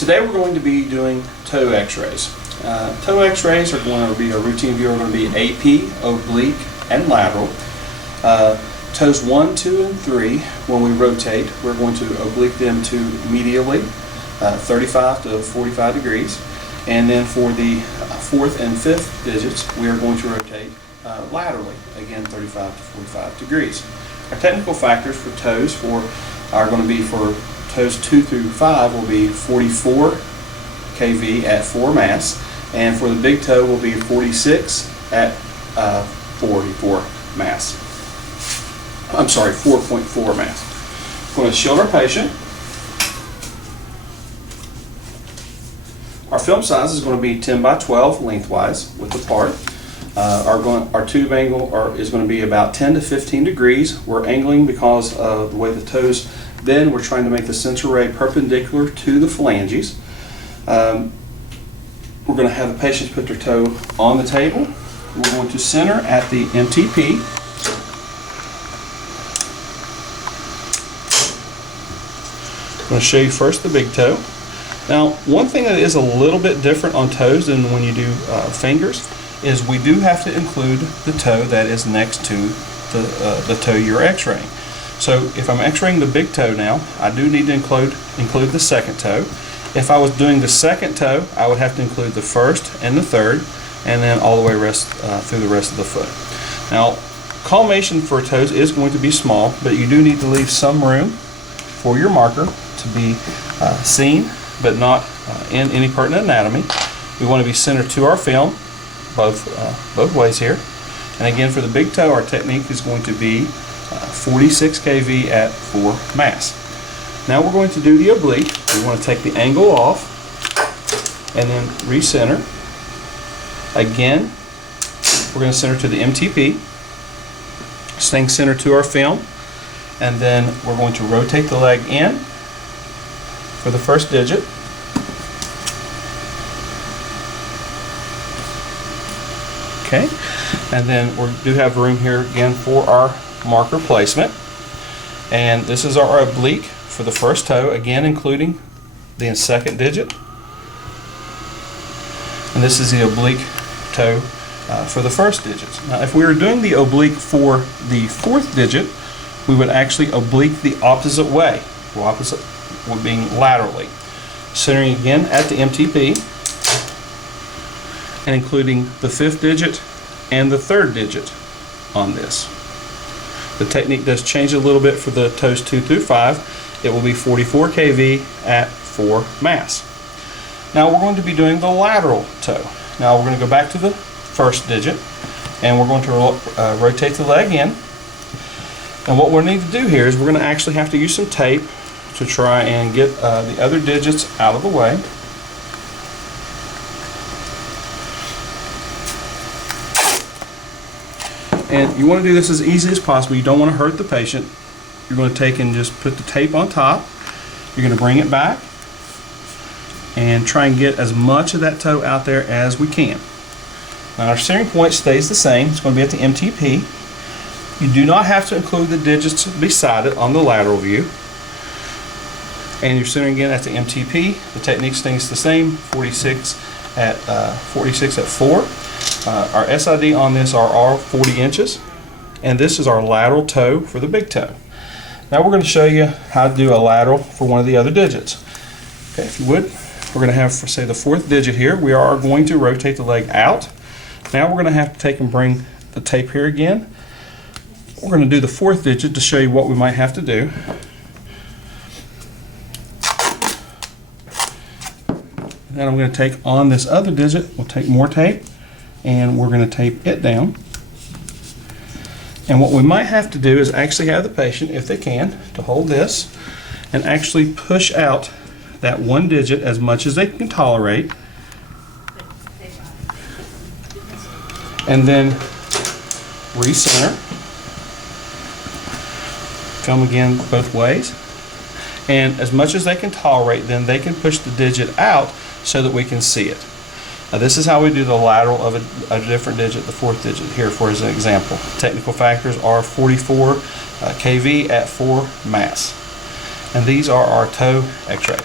Today we're going to be doing toe x-rays. Toe x-rays are going to be a routine view, are going to be AP, oblique, and lateral. Toes 1, 2, and 3, when we rotate, we're going to oblique them to medially, 35 to 45 degrees. And then for the fourth and fifth digits, we are going to rotate laterally, again 35 to 45 degrees. Our technical factors for toes are going to be for toes 2 through 5 will be 44 kV at 4 mass, and for the big toe will be 46 at 44 mass. I'm sorry, 4.4 mass. We're going to shield our patient. Our film size is going to be 10 by 12 lengthwise with the part. Our tube angle is going to be about 10 to 15 degrees. We're angling because of the way the toes bend. We're trying to make the sensor ray perpendicular to the phalanges. We're going to have the patients put their toe on the table. We're going to center at the MTP. I'm going to show you first the big toe. Now, one thing that is a little bit different on toes than when you do fingers is we do have to include the toe that is next to the toe you're x-raying. So if I'm x-raying the big toe now, I do need to include the second toe. If I was doing the second toe, I would have to include the first and the third, and then all the way through the rest of the foot. Now, collimation for toes is going to be small, but you do need to leave some room for your marker to be seen, but not in any pertinent anatomy. We want to be centered to our film, both ways here. And again, for the big toe, our technique is going to be 46 kV at 4 mass. Now we're going to do the oblique. We want to take the angle off and then recenter. Again, we're going to center to the MTP, staying centered to our film, and then we're going to rotate the leg in for the first digit. Okay, and then we do have room here again for our marker placement. And this is our oblique for the first toe, again including the second digit. And this is the oblique toe for the first digit. Now, if we were doing the oblique for the fourth digit, we would actually oblique the opposite way, being laterally. Centering again at the MTP and including the fifth digit and the third digit on this. The technique does change a little bit for the toes 2 through 5. It will be 44 kV at 4 mass. Now we're going to be doing the lateral toe. Now we're going to go back to the first digit and we're going to rotate the leg in. And what we'll need to do here is we're going to actually have to use some tape to try and get the other digits out of the way. And you want to do this as easy as possible. You don't want to hurt the patient. You're going to take and just put the tape on top. You're going to bring it back and try and get as much of that toe out there as we can. Now our centering point stays the same. It's going to be at the MTP. You do not have to include the digits beside it on the lateral view. And you're centering again at the MTP. The technique stays the same, 46 at 4. Our SID on this are all 40 inches, and this is our lateral toe for the big toe. Now we're going to show you how to do a lateral for one of the other digits. Okay, if you would, we're going to have, for say, the fourth digit here. We are going to rotate the leg out. Now we're going to have to take and bring the tape here again. We're going to do the fourth digit to show you what we might have to do. Then I'm going to take on this other digit. We'll take more tape and we're going to tape it down. And what we might have to do is actually have the patient, if they can, to hold this and actually push out that one digit as much as they can tolerate. And then recenter. Film again both ways. And as much as they can tolerate, then they can push the digit out so that we can see it. Now this is how we do the lateral of a different digit, the fourth digit here for as an example. Technical factors are 44 kV at 4 mass. And these are our toe x-rays.